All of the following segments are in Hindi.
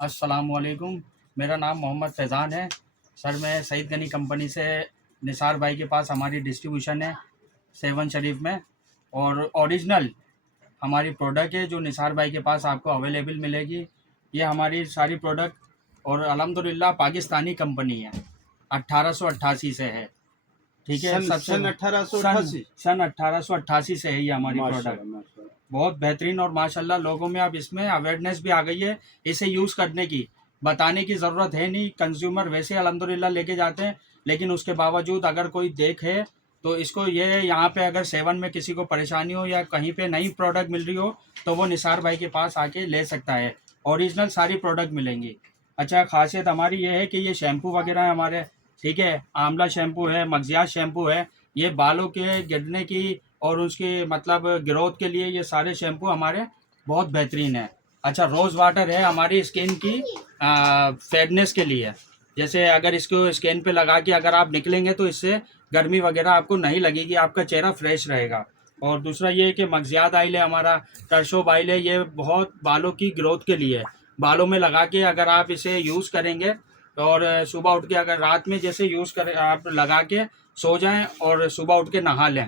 अस्सलामुअलैकुम। मेरा नाम मोहम्मद फैज़ान है। सर मैं सईद गनी कंपनी से निसार भाई के पास हमारी डिस्ट्रीब्यूशन है सेवन शरीफ में, और ओरिजिनल हमारी प्रोडक्ट है जो निसार भाई के पास आपको अवेलेबल मिलेगी। ये हमारी सारी प्रोडक्ट और अल्हम्दुलिल्लाह पाकिस्तानी कंपनी है, 1888 से है। ठीक है, सबसे सन 1888 सन 1888 से है ये हमारी माशाल्लाह प्रोडक्ट। माशाल्लाह। बहुत बेहतरीन और माशाल्लाह लोगों में अब इसमें अवेयरनेस भी आ गई है। इसे यूज़ करने की बताने की ज़रूरत है नहीं, कंज्यूमर वैसे अल्हम्दुलिल्लाह लेके जाते हैं। लेकिन उसके बावजूद अगर कोई देखे तो इसको ये यहाँ पे अगर सेवन में किसी को परेशानी हो या कहीं पे नई प्रोडक्ट मिल रही हो तो वो निसार भाई के पास आके ले सकता है। ओरिजिनल सारी प्रोडक्ट मिलेंगी। अच्छा, खासियत हमारी ये है कि ये शैम्पू वगैरह है हमारे, ठीक है, आंवला शैम्पू है, मगजियात शैम्पू है। ये बालों के गिरने की और उसके मतलब ग्रोथ के लिए ये सारे शैम्पू हमारे बहुत बेहतरीन है। अच्छा, रोज़ वाटर है हमारी स्किन की फेयरनेस के लिए। जैसे अगर इसको स्किन पे लगा के अगर आप निकलेंगे तो इससे गर्मी वगैरह आपको नहीं लगेगी, आपका चेहरा फ्रेश रहेगा। और दूसरा ये है कि मगजियात ऑयल है हमारा, टर्शोब ऑयल है, ये बहुत बालों की ग्रोथ के लिए है। बालों में लगा के अगर आप इसे यूज़ करेंगे और सुबह उठ के अगर रात में जैसे यूज़ करें आप लगा के सो जाएं और सुबह उठ के नहा लें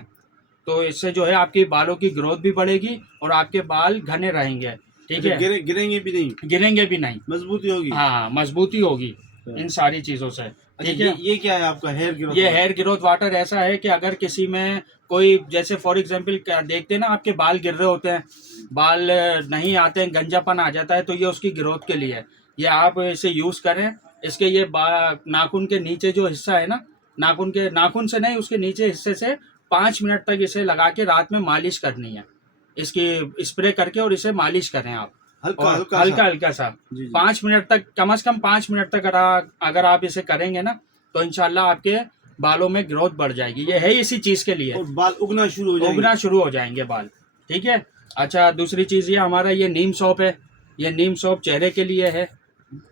तो इससे जो है आपकी बालों की ग्रोथ भी बढ़ेगी और आपके बाल घने रहेंगे। ठीक है, गिरेंगे भी नहीं, गिरेंगे भी नहीं, मजबूती होगी। हाँ मजबूती होगी इन सारी चीज़ों से। अच्छा, ठीक है, ये क्या है आपका हेयर ग्रोथ? ये हेयर ग्रोथ वाटर ऐसा है कि अगर किसी में कोई जैसे फॉर एग्जांपल देखते हैं ना आपके बाल गिर रहे होते हैं, बाल नहीं आते हैं, गंजापन आ जाता है, तो ये उसकी ग्रोथ के लिए है। ये आप इसे यूज़ करें। इसके ये नाखून के नीचे जो हिस्सा है ना, नाखून से नहीं, उसके नीचे हिस्से से 5 मिनट तक इसे लगा के रात में मालिश करनी है। इसकी स्प्रे करके और इसे मालिश करें आप हल्का और हल्का हल्का हल्का सा जी, जी। 5 मिनट तक, कम से कम 5 मिनट तक अगर आप इसे करेंगे ना तो इंशाल्लाह आपके बालों में ग्रोथ बढ़ जाएगी। ये है इसी चीज़ के लिए, और बाल उगना शुरू हो जाएंगे। उगना शुरू हो जाएंगे बाल। ठीक है। अच्छा, दूसरी चीज़ ये हमारा ये नीम सोप है। ये नीम सोप चेहरे के लिए है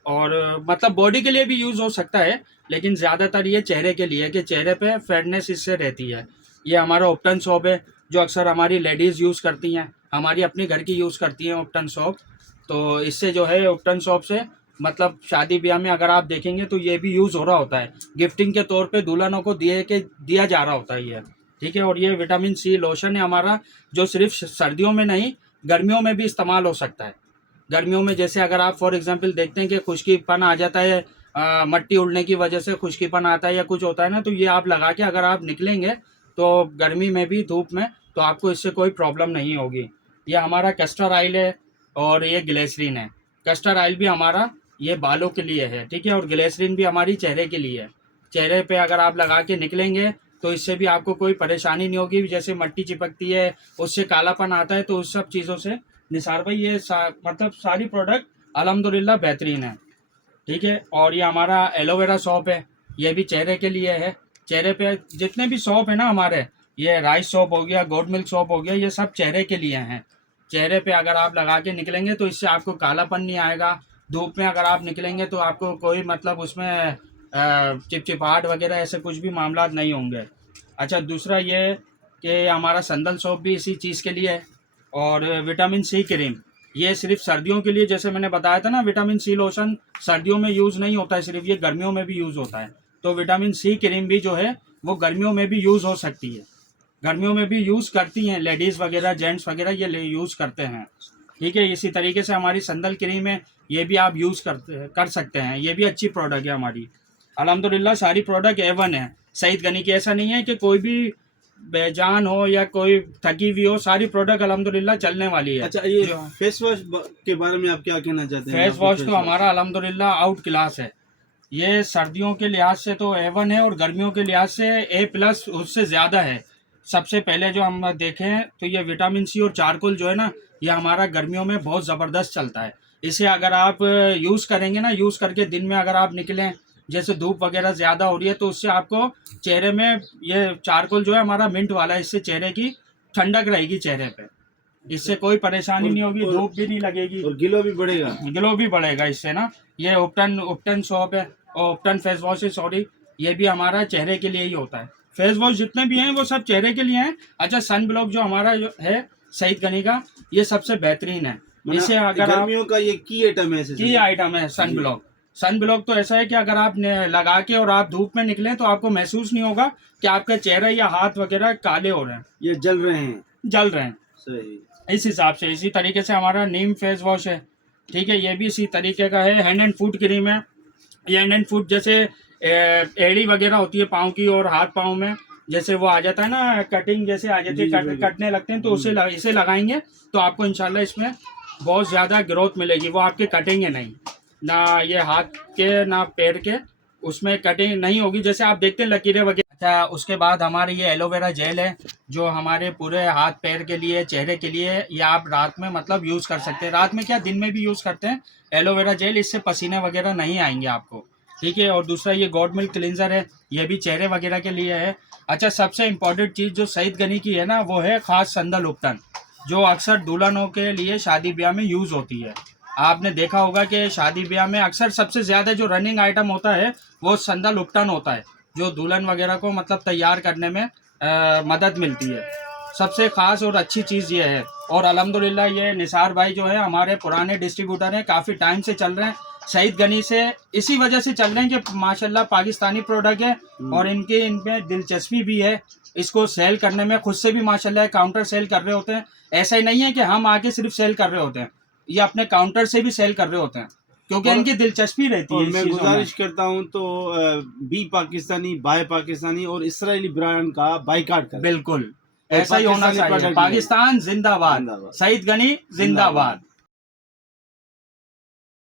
और मतलब बॉडी के लिए भी यूज़ हो सकता है, लेकिन ज़्यादातर ये चेहरे के लिए है कि चेहरे पे फेयरनेस इससे रहती है। ये हमारा ओप्टन सोप है जो अक्सर हमारी लेडीज़ यूज़ करती हैं, हमारी अपनी घर की यूज़ करती हैं ओप्टन सोप। तो इससे जो है ओप्टन सोप से मतलब शादी ब्याह में अगर आप देखेंगे तो ये भी यूज़ हो रहा होता है, गिफ्टिंग के तौर पे दुल्हनों को दिया जा रहा होता है ये। ठीक है। और ये विटामिन सी लोशन है हमारा, जो सिर्फ सर्दियों में नहीं गर्मियों में भी इस्तेमाल हो सकता है। गर्मियों में जैसे अगर आप फॉर एग्जांपल देखते हैं कि खुश्कीपन आ जाता है, मट्टी उड़ने की वजह से खुश्कीपन आता है या कुछ होता है ना, तो ये आप लगा के अगर आप निकलेंगे तो गर्मी में भी धूप में तो आपको इससे कोई प्रॉब्लम नहीं होगी। ये हमारा कैस्टर ऑयल है और ये ग्लिसरीन है। कैस्टर ऑयल भी हमारा ये बालों के लिए है, ठीक है, और ग्लिसरीन भी हमारी चेहरे के लिए है। चेहरे पे अगर आप लगा के निकलेंगे तो इससे भी आपको कोई परेशानी नहीं होगी। जैसे मट्टी चिपकती है उससे कालापन आता है, तो उस सब चीज़ों से निसार भाई ये मतलब सारी प्रोडक्ट अल्हम्दुलिल्लाह बेहतरीन है। ठीक है। और ये हमारा एलोवेरा सोप है, ये भी चेहरे के लिए है। चेहरे पे जितने भी सोप है ना हमारे, ये राइस सोप हो गया, गोट मिल्क सोप हो गया, ये सब चेहरे के लिए हैं। चेहरे पे अगर आप लगा के निकलेंगे तो इससे आपको कालापन नहीं आएगा। धूप में अगर आप निकलेंगे तो आपको कोई मतलब उसमें चिपचिपाहट वगैरह ऐसे कुछ भी मामला नहीं होंगे। अच्छा, दूसरा ये कि हमारा संदल सोप भी इसी चीज़ के लिए है। और विटामिन सी क्रीम, ये सिर्फ सर्दियों के लिए, जैसे मैंने बताया था ना, विटामिन सी लोशन सर्दियों में यूज़ नहीं होता है, सिर्फ ये गर्मियों में भी यूज़ होता है। तो विटामिन सी क्रीम भी जो है वो गर्मियों में भी यूज़ हो सकती है, गर्मियों में भी यूज़ करती हैं लेडीज़ वगैरह, जेंट्स वगैरह ये यूज़ करते हैं। ठीक है। इसी तरीके से हमारी संदल क्रीम है, ये भी आप यूज़ कर सकते हैं, ये भी अच्छी प्रोडक्ट है हमारी। अल्हम्दुलिल्लाह सारी प्रोडक्ट A1 है सईद गनी की। ऐसा नहीं है कि कोई भी बेजान हो या कोई थकी हुई हो, सारी प्रोडक्ट अल्हम्दुलिल्लाह चलने वाली है। अच्छा, ये फेस वॉश के बारे में आप क्या कहना चाहते हैं? फेस वॉश तो हमारा अल्हम्दुलिल्लाह आउट क्लास है। ये सर्दियों के लिहाज से तो A1 है और गर्मियों के लिहाज से A+ उससे ज़्यादा है। सबसे पहले जो हम देखें तो ये विटामिन सी और चारकोल जो है ना, ये हमारा गर्मियों में बहुत ज़बरदस्त चलता है। इसे अगर आप यूज़ करेंगे ना, यूज़ करके दिन में अगर आप निकलें, जैसे धूप वगैरह ज़्यादा हो रही है, तो उससे आपको चेहरे में ये चारकोल जो है हमारा मिंट वाला, इससे चेहरे की ठंडक रहेगी चेहरे पे, इससे कोई परेशानी नहीं होगी, धूप भी नहीं लगेगी और ग्लो भी बढ़ेगा। ग्लो भी बढ़ेगा इससे ना। ये उपटन सोप है और उपटन फेस वॉश है, सॉरी, ये भी हमारा चेहरे के लिए ही होता है। फेस वॉश जितने भी हैं वो सब चेहरे के लिए हैं। अच्छा, सन ब्लॉक जो हमारा जो है सईद गनी का, ये सबसे बेहतरीन है। इसे अगर आप गर्मियों का ये की आइटम है की आइटम है सन ब्लॉक। सन ब्लॉक तो ऐसा है कि अगर आप लगा के और आप धूप में निकले तो आपको महसूस नहीं होगा कि आपका चेहरा या हाथ वगैरह काले हो रहे हैं, ये जल रहे हैं। जल रहे हैं। सही। इस हिसाब से इसी तरीके से हमारा नीम फेस वॉश है, ठीक है, ये भी इसी तरीके का है। हैंड एंड फुट क्रीम है, ये हैंड एंड फुट जैसे एड़ी वगैरह होती है पाँव की और हाथ पाँव में जैसे वो आ जाता है ना, कटिंग जैसे आ जाती है, जी, बिल्कुल। कटने लगते हैं, तो उसे इसे लगाएंगे तो आपको इंशाल्लाह इसमें बहुत ज़्यादा ग्रोथ मिलेगी। वो आपके कटेंगे नहीं, ना ये हाथ के ना पैर के, उसमें कटिंग नहीं होगी जैसे आप देखते हैं लकीरें वगैरह। अच्छा, उसके बाद हमारे ये एलोवेरा जेल है जो हमारे पूरे हाथ पैर के लिए, चेहरे के लिए, ये आप रात में मतलब यूज़ कर सकते हैं। रात में क्या, दिन में भी यूज़ करते हैं एलोवेरा जेल, इससे पसीने वगैरह नहीं आएंगे आपको, ठीक है। और दूसरा ये गॉड मिल्क क्लिनजर है, ये भी चेहरे वगैरह के लिए है। अच्छा, सबसे इम्पोर्टेंट चीज़ जो सईद गनी की है ना, वो है खास संदल उपटन, जो अक्सर दुल्हनों के लिए शादी ब्याह में यूज़ होती है। आपने देखा होगा कि शादी ब्याह में अक्सर सबसे ज़्यादा जो रनिंग आइटम होता है वो संदल उपटन होता है, जो दुल्हन वगैरह को मतलब तैयार करने में मदद मिलती है। सबसे ख़ास और अच्छी चीज़ ये है। और अल्हम्दुलिल्लाह ये निसार भाई जो है हमारे पुराने डिस्ट्रीब्यूटर हैं, काफ़ी टाइम से चल रहे हैं सईद गनी से, इसी वजह से चल रहे हैं कि माशाल्लाह पाकिस्तानी प्रोडक्ट है और इनमें दिलचस्पी भी है इसको सेल करने में। खुद से भी माशाल्लाह काउंटर सेल कर रहे होते हैं। ऐसा ही नहीं है कि हम आके सिर्फ सेल कर रहे होते हैं, ये अपने काउंटर से भी सेल कर रहे होते हैं क्योंकि इनकी दिलचस्पी रहती है। और मैं गुजारिश करता हूं तो बी पाकिस्तानी, बाय पाकिस्तानी और इसराइली ब्रांड का बाइकाट करें। बिल्कुल ऐसा ही होना चाहिए। पाकिस्तान जिंदाबाद, सईद गनी जिंदाबाद।